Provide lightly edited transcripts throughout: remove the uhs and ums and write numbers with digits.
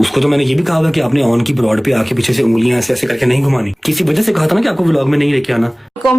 उसको तो मैंने ये भी कहा हुआ कि आपने ऑन की ब्रॉड पे आके पीछे से उंगलियां ऐसे ऐसे करके नहीं घुमानी। किसी वजह से कहा था ना कि आपको व्लॉग में नहीं लेके आना।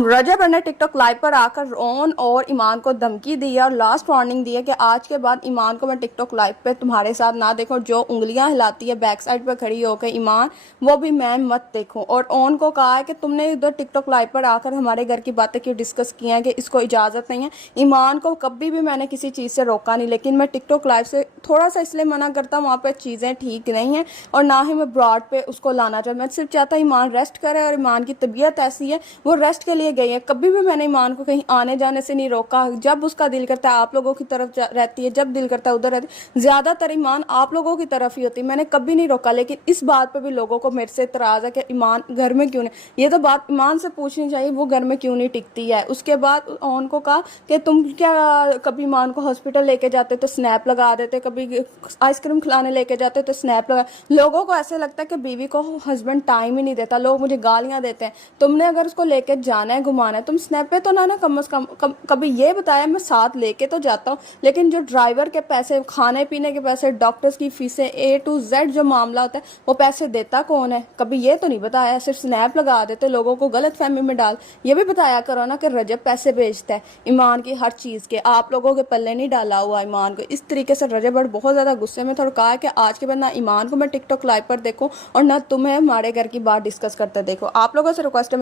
रजब ने टिकटॉक लाइव पर आकर रोन और ईमान को धमकी दी है और लास्ट वार्निंग दी है कि आज के बाद ईमान को मैं टिकटॉक लाइव पे तुम्हारे साथ ना देखूं। जो उंगलियां हिलाती है बैक साइड पर खड़ी होकर ईमान, वो भी मैं मत देखूं। और ओन को कहा है कि तुमने इधर टिकटॉक लाइव पर आकर हमारे घर की बातें क्यों डिस्कस की हैं कि इसको इजाज़त नहीं है। ईमान को कभी भी मैंने किसी चीज़ से रोका नहीं, लेकिन मैं टिकटॉक लाइव से थोड़ा सा इसलिए मना करता हूँ, वहाँ पर चीज़ें ठीक नहीं हैं और ना ही मैं ब्रॉड पे उसको लाना चाहता। मैं सिर्फ चाहता ईमान रेस्ट करे और ईमान की तबीयत ऐसी है, वो रेस्ट के लिए गई है। कभी भी मैंने ईमान को कहीं आने जाने से नहीं रोका। जब उसका दिल करता है आप लोगों की तरफ रहती है, जब दिल करता है उधर रहती है। ज़्यादातर ईमान आप लोगों की तरफ ही होती है, मैंने कभी नहीं रोका। लेकिन इस बात पे भी लोगों को मेरे से इतराज़ है कि ईमान घर में क्यों नहीं। ये तो बात ईमान से पूछनी चाहिए, वो घर में क्यों नहीं टिकती है। उसके बाद उन को कहा कि तुम क्या कभी ईमान को हॉस्पिटल लेके जाते तो स्नैप लगा देते, कभी आइसक्रीम खिलाने लेके जाते तो स्नैप लगा। लोगों को ऐसे लगता है कि बीवी को हस्बैंड टाइम ही नहीं देता, लोग मुझे गालियां देते हैं। तुमने अगर उसको लेके जाना है घुमाना है, तुम स्नैप पे तो ना कम से कम कभी ये बताया मैं साथ लेके तो जाता हूँ। लेकिन जो ड्राइवर के पैसे, खाने पीने के पैसे, डॉक्टर्स की फीसें, A to Z जो मामला होता है वो पैसे देता कौन है, कभी ये तो नहीं बताया। सिर्फ स्नैप लगा देते, लोगों को गलत फहमी में डाल। ये भी बताया करो ना कि रजब पैसे भेजता है ईमान की हर चीज़ के, आप लोगों के पल्ले नहीं डाला हुआ ईमान को। इस तरीके से रजब बहुत ज़्यादा गुस्से में था और कहा कि आज के बाद ना ईमान को मैं टिकटॉक लाइव पर देखूँ और ना तुम्हें हमारे घर की बात डिस्कस करते देखो। आप लोगों से रिक्वेस्ट है